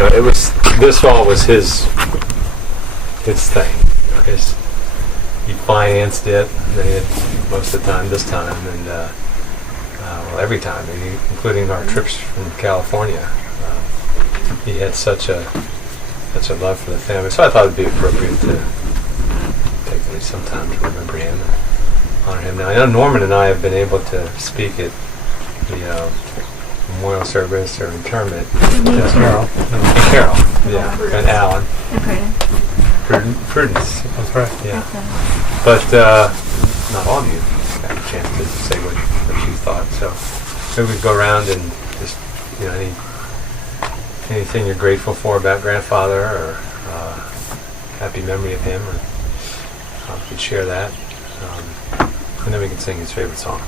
it was, this all was his thing. He financed it, most of the time, this time, and every time, including our trips from California. He had such a love for the family, so I thought it'd be appropriate to take at least some time to remember him and honor him. Now, I know Norman and I have been able to speak at the memorial service or interment. Carol. Carol, yeah, and Alan. And Prudence. That's right. Yeah. But not all of you got a chance to say what you thought. So maybe we go around and just, anything you're grateful for about grandfather, or happy memory of him, or you could share that. And then we can sing his favorite song.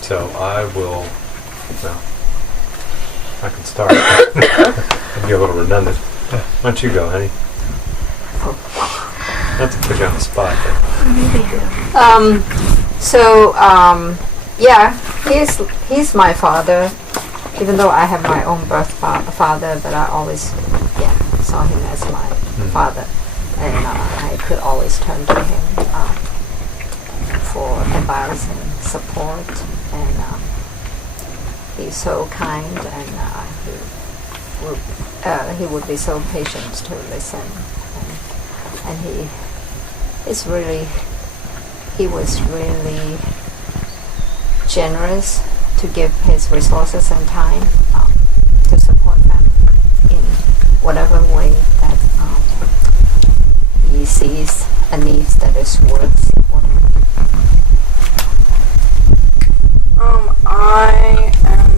So I will, I can start. I'll be a little redundant. Why don't you go, honey? Not to put you on the spot, but he's my father. Even though I have my own birth father, but I always, saw him as my father, and I could always turn to him for advice and support, and he's so kind, and he would be so patient to listen. And he was really generous to give his resources and time to support them in whatever way that he sees a need that is worth supporting. I am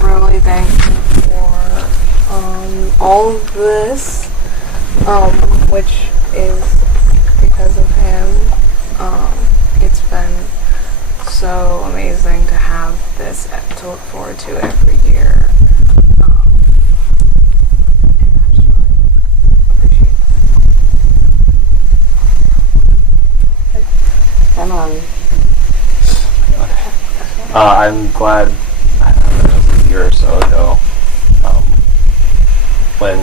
really thankful for all of this, which is because of him. It's been so amazing to have this to look forward to every year. And I just really appreciate that. Emily. I'm glad, I don't know, it was a year or so ago, when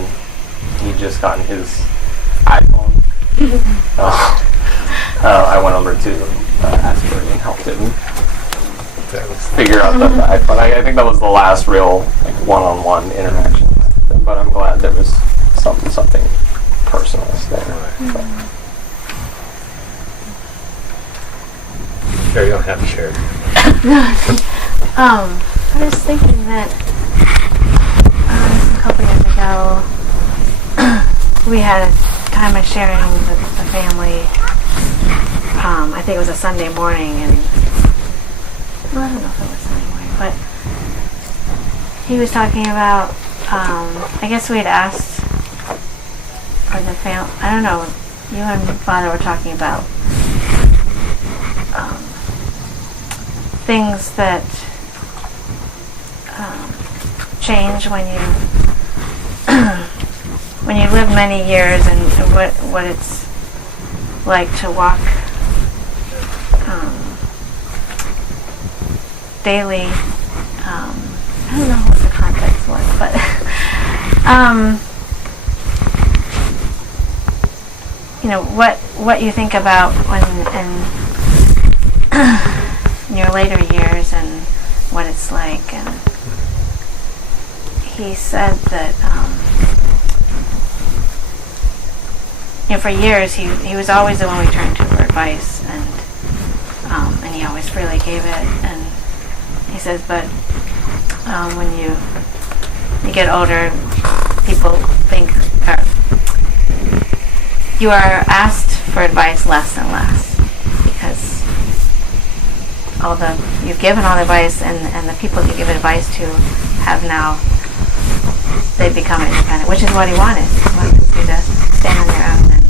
he just gotten his iPhone. I went over to Asbury and helped him figure out the iPhone. I think that was the last real one-on-one interaction with him, but I'm glad there was something personal there. Sure, you don't have to share it. I was thinking that a couple years ago we had a time of sharing with the family. I think it was a Sunday morning, and I don't know if it was Sunday morning, but he was talking about, I guess we had asked for the family, I don't know, you and Father were talking about things that change when you live many years, and what it's like to walk daily. I don't know what the context was, but what you think about when in your later years and what it's like. And he said that for years he was always the one we turned to for advice, and he always freely gave it. And he says, but when you get older, people think you are asked for advice less and less, because you've given all the advice, and the people you give advice to have now, they become independent, which is what he wanted. He wanted you to stand on your own, and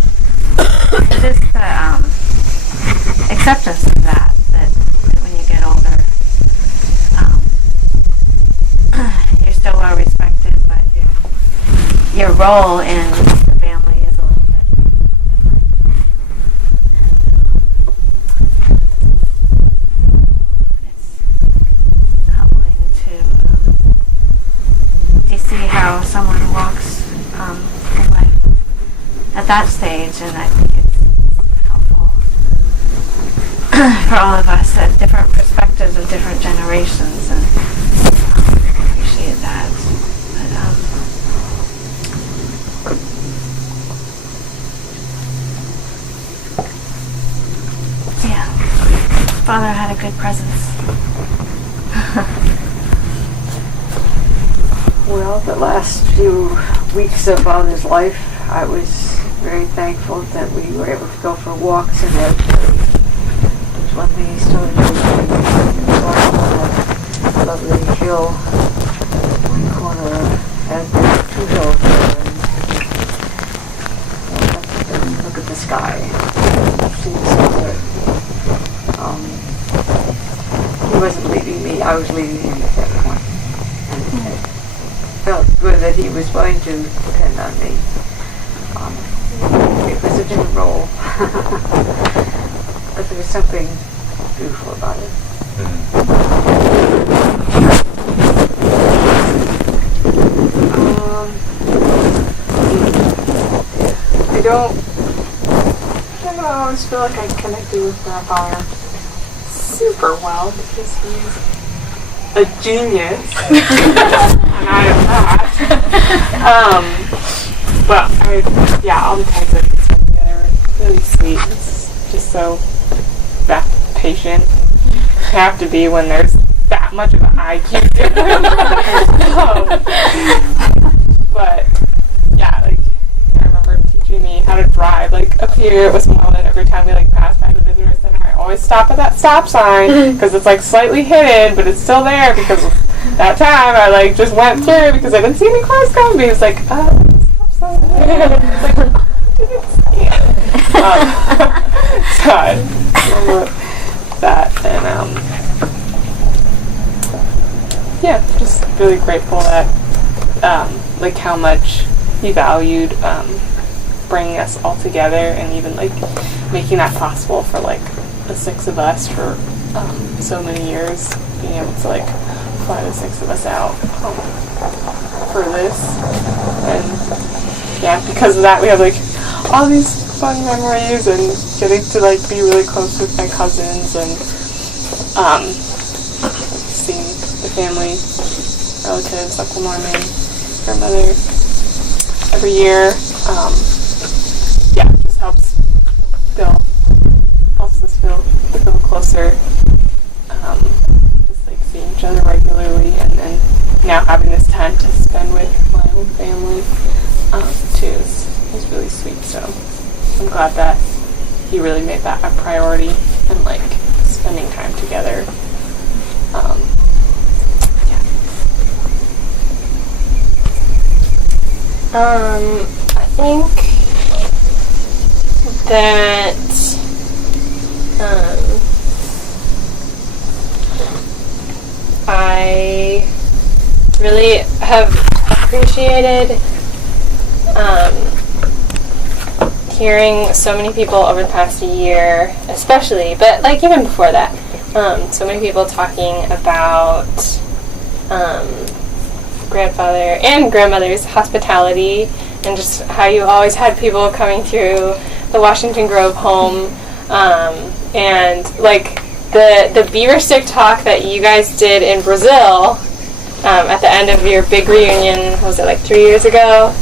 just the acceptance of that when you get older, you're still well respected, but your role in the family is a little bit different. And it's humbling to see how someone walks in life at that stage, and I think it's helpful for all of us at different perspectives of different generations, and appreciate that. But, yeah, Father had a good presence. Well, the last few weeks of Father's life, I was very thankful that we were able to go for walks in that when we started going on a lovely hill, one corner, and 2 hills there, and look at the sky, see the sunset. He wasn't leading me, I was leading him at that point. And it felt good that he was willing to depend on me. It was a different role, but there was something beautiful about it. I don't know, I always feel like I connected with Grandfather super well because he's a genius. And I am not. But all the times that we spent together were really sweet. It's just so that patient you have to be when there's that much of an IQ difference. But yeah, like I remember him teaching me how to drive. Like up here it was Mullen. Every time we like passed by the visitor center, I always stop at that stop sign because it's like slightly hidden, but it's still there because that time I like just went through because I didn't see any cars coming. He was like, stop sign. Like, didn't see it. So I remember that, and just really grateful that like how much he valued bringing us all together and even like making that possible for like the 6 of us for so many years, being able to like fly the 6 of us out for this. And yeah, because of that we have like all these fun memories and getting to like be really close with my cousins and seeing the family, relatives, Uncle Norman, grandmother every year. Just helps us feel closer. Just like seeing each other regularly, and then now having this time to spend with my own family too is really sweet. So I'm glad that he really made that a priority and like spending time together. I think that I really have appreciated hearing so many people over the past year, especially, but like even before that, so many people talking about grandfather and grandmother's hospitality and just how you always had people coming through the Washington Grove home, and like the beaver stick talk that you guys did in Brazil at the end of your big reunion. Was it like 3 years ago?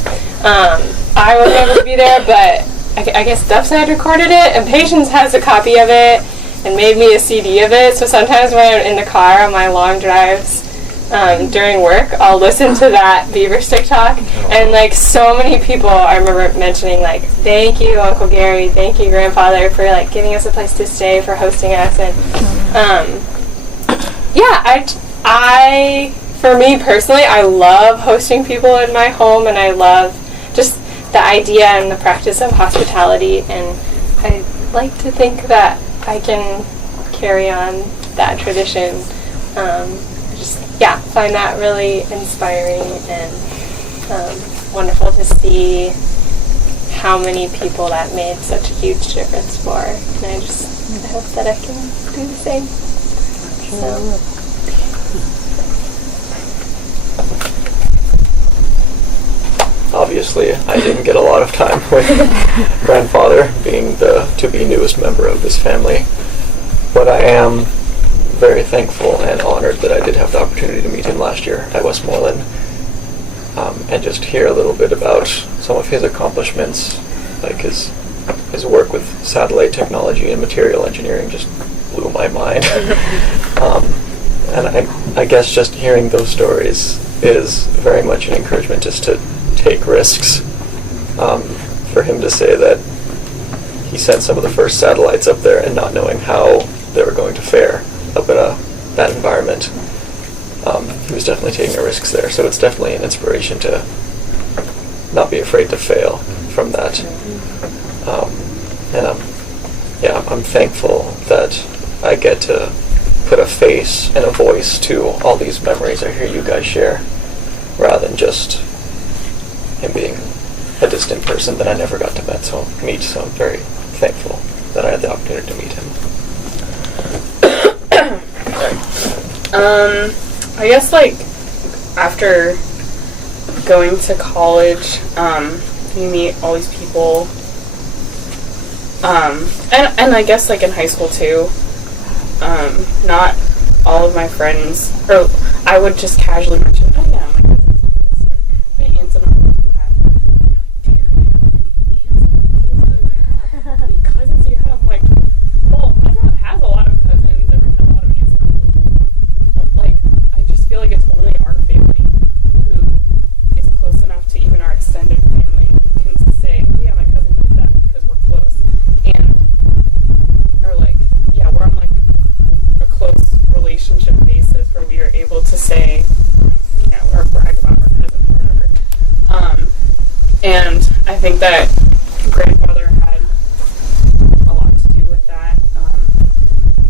I wasn't able to be there, but I guess Duff's had recorded it, and Patience has a copy of it and made me a CD of it. So sometimes when I'm in the car on my long drives during work, I'll listen to that beaver stick talk, and like so many people I remember mentioning like, thank you Uncle Gary, thank you Grandfather for like giving us a place to stay, for hosting us. And I for me personally, I love hosting people in my home, and I love just the idea and the practice of hospitality, and I like to think that I can carry on that tradition. Find that really inspiring and wonderful to see how many people that made such a huge difference for. And I hope that I can do the same. So. obviously I didn't get a lot of time with grandfather, being the to-be newest member of this family. But I am very thankful and honored that I did have the opportunity to meet him last year at Westmoreland, and just hear a little bit about some of his accomplishments, like his work with satellite technology and material engineering just blew my mind. And I guess just hearing those stories is very much an encouragement just to take risks. For him to say that he sent some of the first satellites up there and not knowing how they were going to fare up in that environment, he was definitely taking risks there. So it's definitely an inspiration to not be afraid to fail from that. I'm thankful that I get to put a face and a voice to all these memories I hear you guys share, rather than just him being a distant person that I never got to meet. So I'm very thankful that I had the opportunity to meet him. I guess like after going to college, you meet all these people, and I guess like in high school too. Not all of my friends, or I would just casually mention, oh yeah, my cousins do this, or my aunts and uncles do that. Dude, how many cousins do you have? I'm like, well, everyone has a lot of cousins, everyone has a lot of aunts and uncles, but like, I just feel like it's only our family who is close enough to even our extended family can say, oh yeah, my cousin does that because we're close. And, or like, yeah, we're on like a close relationship basis where we are able to say, you know, or brag about our cousin or whatever. And I think that grandfather had a lot to do with that.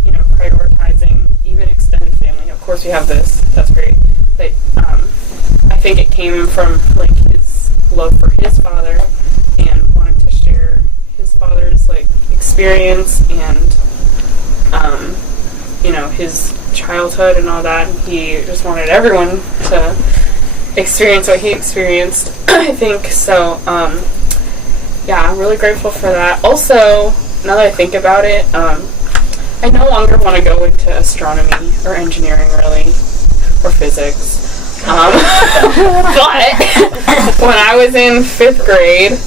You know, prioritizing even extended family. Of course, we have this. That's great. But I think it came from like his love for his father and wanting to share his father's like experience and you know, his childhood and all that. He just wanted everyone to experience what he experienced, I think. So, yeah, I'm really grateful for that. Also, now that I think about it, I no longer want to go into astronomy or engineering, really, or physics. But when I was in 5th grade,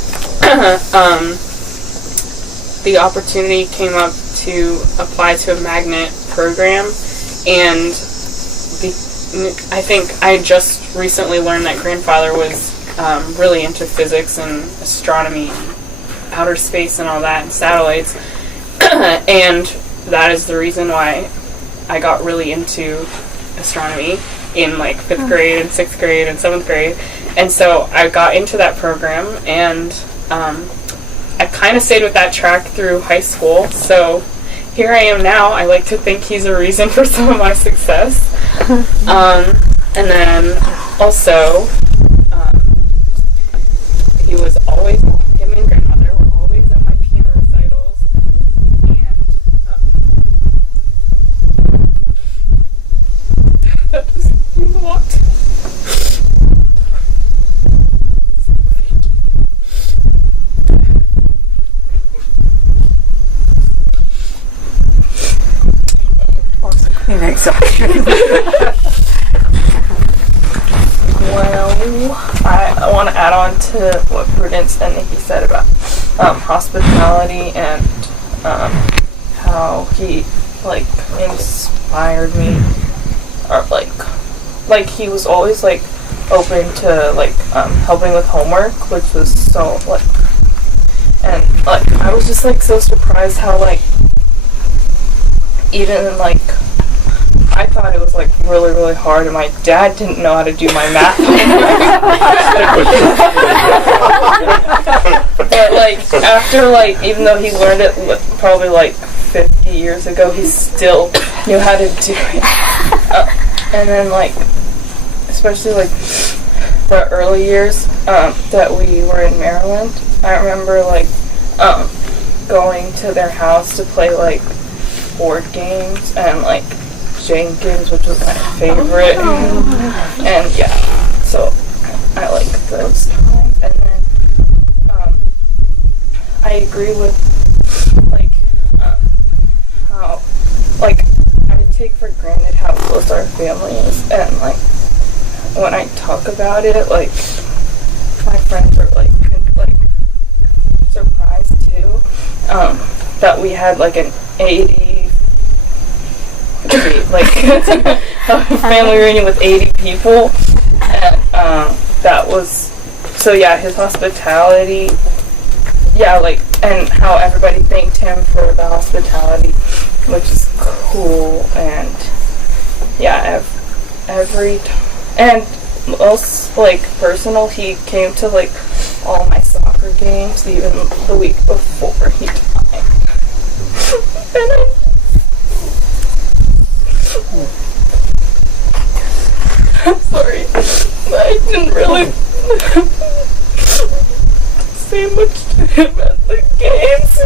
the opportunity came up to apply to a magnet program, and I think I just recently learned that grandfather was really into physics and astronomy, outer space and all that, and satellites, and that is the reason why I got really into astronomy in like 5th grade and 6th grade and 7th grade, and so I got into that program, and I kind of stayed with that track through high school, so here I am now. I like to think he's a reason for some of my success. And then also, he was always, him and grandmother were always at my piano recitals, and that just means a lot. Well, I want to add on to what Prudence and Nikki said about hospitality and how he like inspired me, or like he was always like open to like helping with homework, which was so like, and like I was just like so surprised how like even like I thought it was like really, really hard, and my dad didn't know how to do my math. But like after like, even though he learned it probably like 50 years ago, he still knew how to do it. And then like, especially like the early years that we were in Maryland, I remember like going to their house to play like board games and like Jenkins, which was my favorite, and yeah, so I like those times. And then agree with like how like I take for granted how close our family is, and like when I talk about it, like my friends are like surprised too that we had like an 80 like a family reunion with 80 people, and that was so yeah, his hospitality, yeah, like, and how everybody thanked him for the hospitality, which is cool. And yeah, and most like personal, he came to like all my soccer games, even the week before he died. And I'm sorry, I didn't really say much to him at the games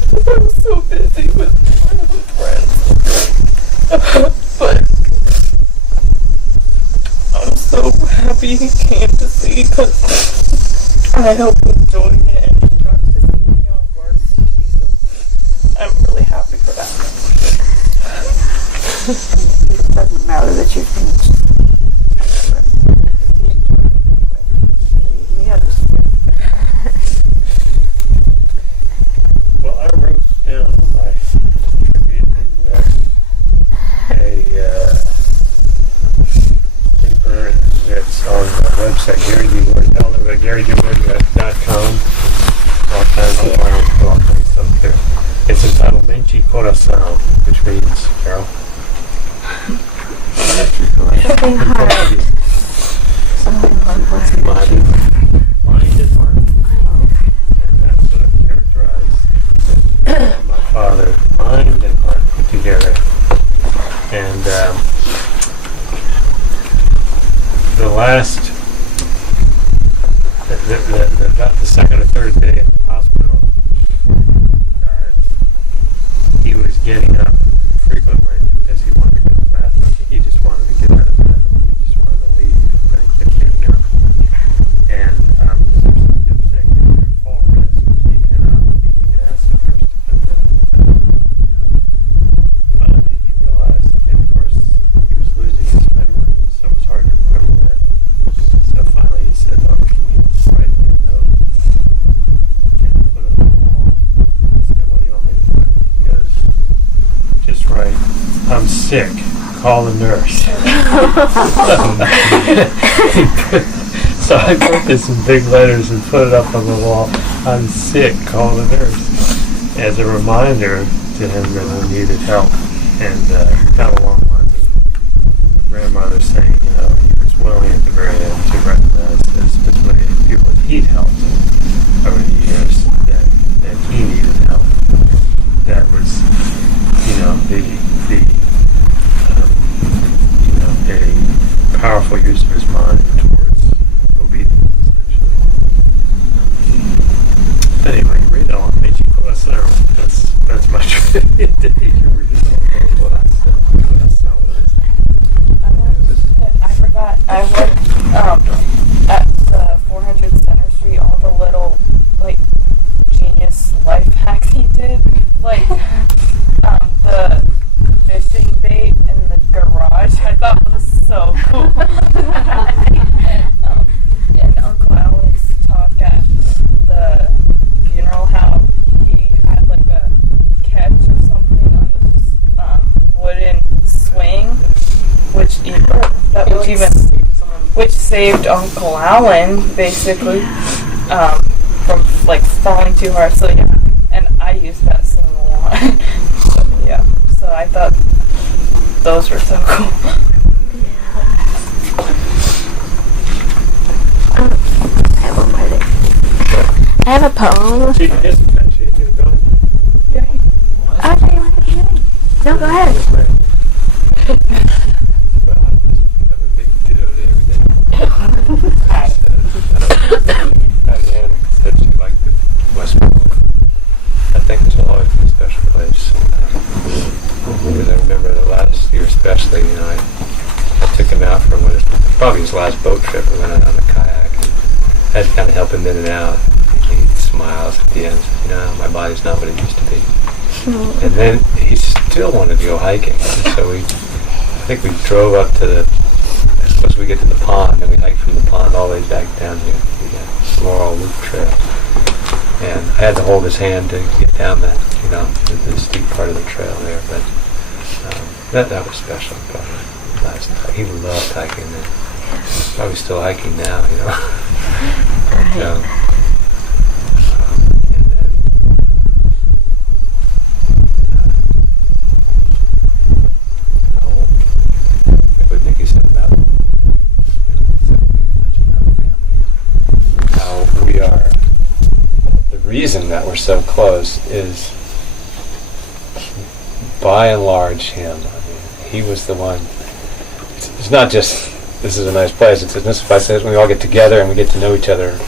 because I was so busy with my other friends. But I'm so happy he came to see, because I hope he enjoyed it and he got to see me on varsity, so I'm really happy for that. It doesn't matter that you finished. He enjoyed it anyway. He understood. Well, I wrote down my tribute in a paper that's on my website, GaryDwood.com. All kinds of violence, all kinds of stuff there. It's entitled Menchi Corazon, which means, Carol? Something hard. Something hard. Mind and heart. And that sort of characterized my father. Mind and heart put together. And the last, about the second or third day in the hospital, he was getting up frequently because he wanted to go to the bathroom. I think he just wanted to get out of bed. He just wanted to leave, but he kept getting up. And the nurse kept saying, "You're at full risk. You can't get up. You need to ask the nurse to come get up." But finally, he realized, and of course, he was losing his memory, so it was hard to remember that. So finally, he said, "Oh, can you write me a note and put it on the wall?" I said, "What do you want me to write?" He goes, "Just write, 'I'm sick. Call the nurse.'" So I put this in big letters and put it up on the wall. "I'm sick. Call the nurse," as a reminder to him that I needed help. And kind of along the lines of my grandmother saying, you know, he was willing at the very end to recognize as many people that he'd helped over the years that he needed help. That was, you know, a powerful use of his mind towards obedience, essentially. But anyway, read on. Menchi Corazon. That's my trivia day. I forgot. I worked at the 400 Center Street. All the little like genius life hacks he did, like the fishing bait in the garage. I thought was so cool. And Uncle Ali's talk at the funeral, how he had like a catch or something on this wooden swing, which saved Uncle Alan basically from like falling too hard. So yeah, and I used that swing a lot. So, yeah, so I thought those were so cool. I have one more thing. I have a poem. She hasn't been. She ain't even gone. Oh, I thought you wanted to begin. No, go ahead. Well, I just have a big ditto to everything. Diane said she liked the Westbrook. I think this will always be a special place. Because I remember the last year especially, you know, I took him out for probably his last boat trip. We went out on a kayak and had to kind of help him in and out. He'd miles at the end. My body's not what it used to be. And then he still wanted to go hiking. And so I think we drove up to as close as we get to the pond, and we hiked from the pond all the way back down here. The Laurel Loop Trail. And I had to hold his hand to get down the steep part of the trail there. But that was special. Probably last night. He loved hiking. And probably still hiking now. Right. So, like what Nikki said about how we are. The reason that we're so close is, by and large, him. I mean, he was the one. It's not just this is a nice place. It's this place when we all get together and we get to know each other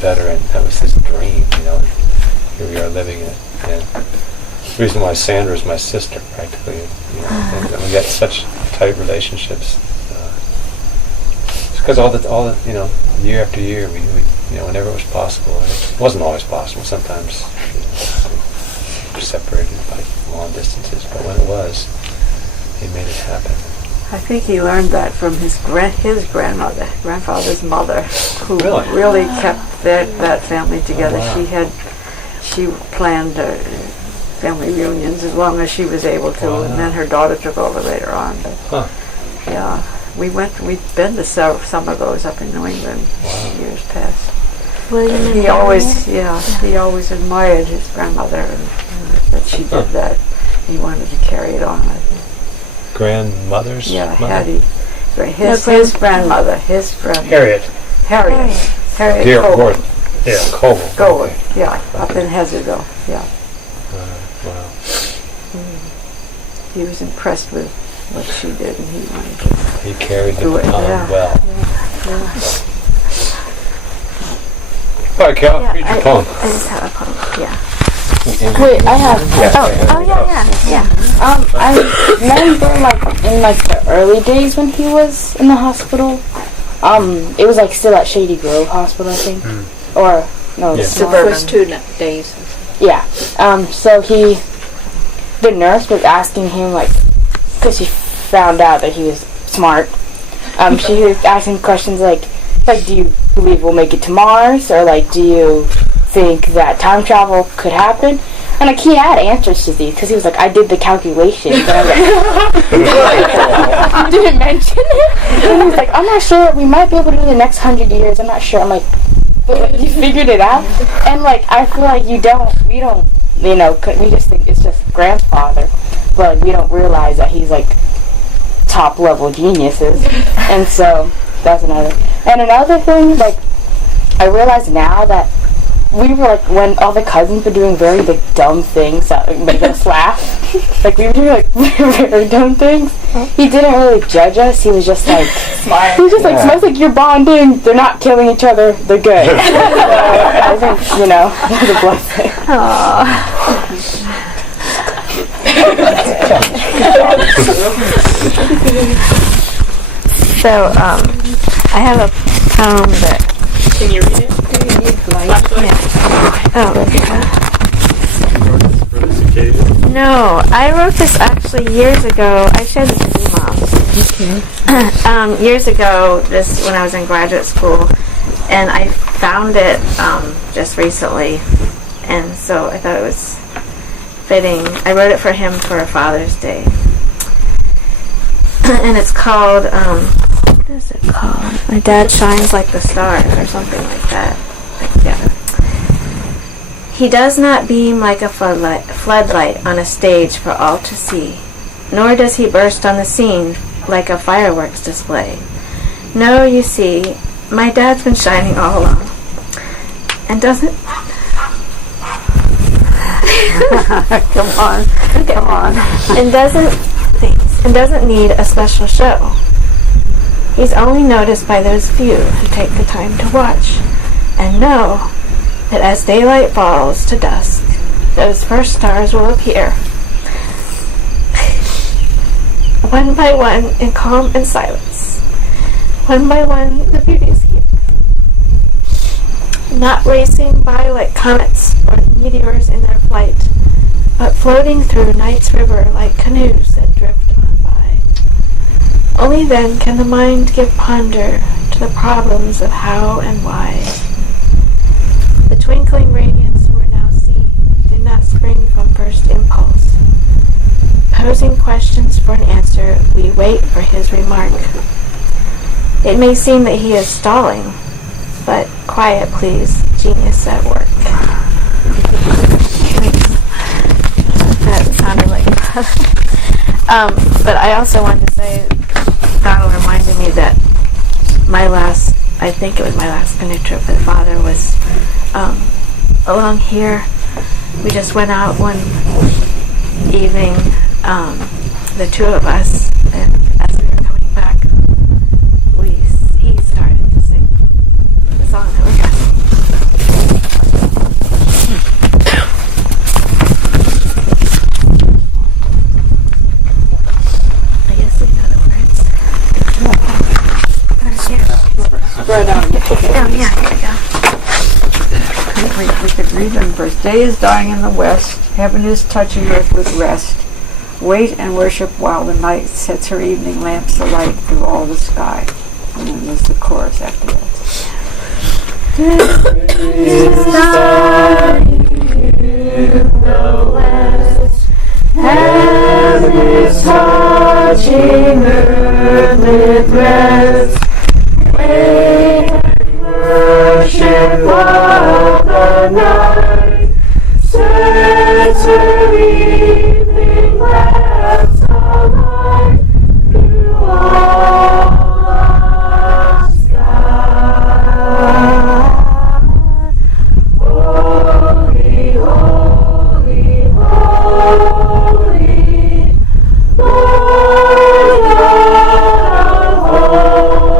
better, and that was his dream. And here we are living it. And the reason why Sandra is my sister, practically. And we got such tight relationships. It's because all the year after year, we whenever it was possible. And it wasn't always possible. Sometimes we were separated by long distances, but when it was, he made it happen. I think he learned that from his grandfather's mother, who really kept that family together. Oh, wow. She planned family reunions as long as she was able to, and then her daughter took over later on. But yeah, we've been to some of those up in New England in years past. He always admired his grandmother and that she did that. He wanted to carry it on, I think. Grandmother's mother? Hattie. His grandmother. Harriet. Harriet Coble. Yeah. Coble, yeah, up in Hezerville, yeah. Wow. He was impressed with what she did, and he wanted to He carried the do it. baton well. Yeah. All right, Cal, read your poem. I just have a poem, yeah. Wait, I have. Yeah. I remember, in the early days when he was in the hospital. It was still at Shady Grove Hospital, I think, or no, Yeah. Suburban. 2 days. Yeah. So the nurse was asking him because she found out that he was smart. She was asking questions like, do you believe we'll make it to Mars, or do you think that time travel could happen? And he had answers to these because he was I did the calculations. And I was you didn't mention it. And he was I'm not sure. We might be able to do the next 100 years. I'm not sure. I'm but you figured it out. And I feel we don't, we just think it's just grandfather, but we don't realize that he's top level geniuses. And so that's another. And another thing, I realize now that we were when all the cousins were doing very dumb things that made us laugh. We were doing very dumb things. He didn't really judge us. He was just smart. He was just smells you're bonding. They're not killing each other. They're good. I think that's a blessing. So, I have a poem that. Can you read it? For this occasion. No, I wrote this actually years ago. I showed this to Mom. Years ago, when I was in graduate school, and I found it just recently, and so I thought it was fitting. I wrote it for him for Father's Day, and it's called. What is it called? My Dad Shines Like the Stars, or something like that. Yeah. He does not beam like a floodlight on a stage for all to see, nor does he burst on the scene like a fireworks display. No, you see, my dad's been shining all along, and doesn't... Come on. and doesn't need a special show. He's only noticed by those few who take the time to watch and know that as daylight falls to dusk, those first stars will appear. One by one, in calm and silence. One by one, the beauties here. not racing by like comets or meteors in their flight, but floating through night's river like canoes that drift on by. Only then can the mind give ponder to the problems of how and why. The twinkling radiance we're now seeing did not spring from first impulse. Posing questions for an answer, we wait for his remark. It may seem that he is stalling, but quiet, please. Genius at work. That sounded like but I also wanted to say, Donald reminded me that I think it was my last canoe trip with Father was along here. We just went out one evening, the two of us, and as we were coming back, he started to sing the song that we're going to sing. I guess we know the words. Spread out. Oh, yeah, here we go. We could read them first. Day is dying in the west. Heaven is touching earth with rest. Wait and worship while the night sets her evening lamps alight through all the sky. And then there's the chorus after that. Is dying in the west. Heaven is touching earth with rest. Wait and worship while the night sets her evening lamps alight through all the sky. Holy, holy, holy, Lord God of hosts.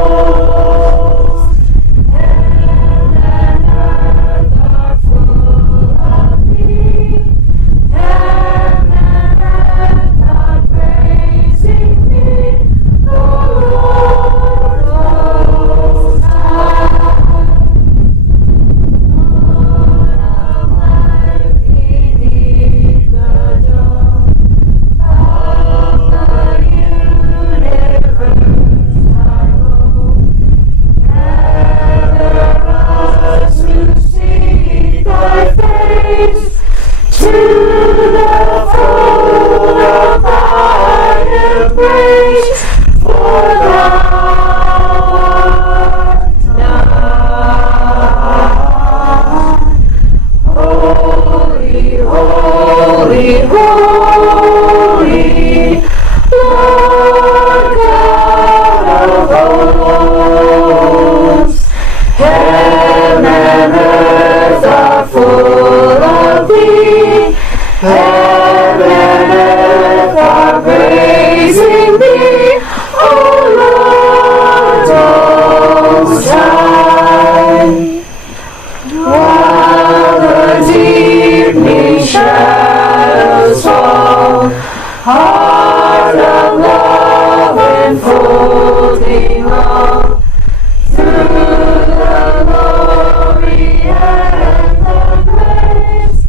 Heaven and earth are full of thee. Heaven and earth are praising thee, O Lord Most High. Lord of life beneath the dome of the universe, our home. Gather us to seek thy face, to the fold of thy embrace, for thou art nigh. Holy, holy, holy, Lord God of hosts. Heaven and earth are full of thee. Heaven and earth are praising thee, O Lord Most High. While the deepening shadows fall, heart of love enfolding all, through the glory and the grace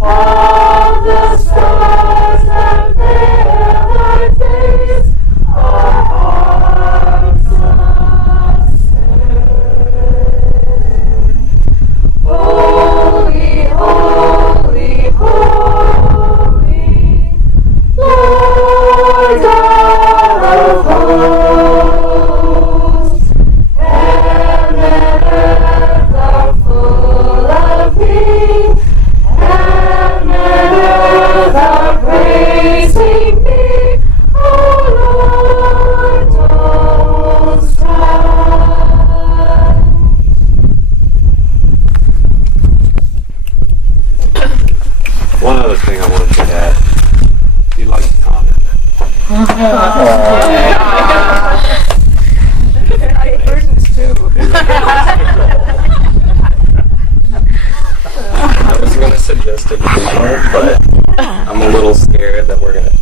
of the stars that veil thy face, our hearts sustain. Holy, holy, holy, Lord God of hosts. Heaven and earth are full of thee. Heaven and earth are praising thee, O Lord Most High. One other thing I wanted to add. You like to comment. I was going to suggest a video, but I'm a little scared that we're going to. So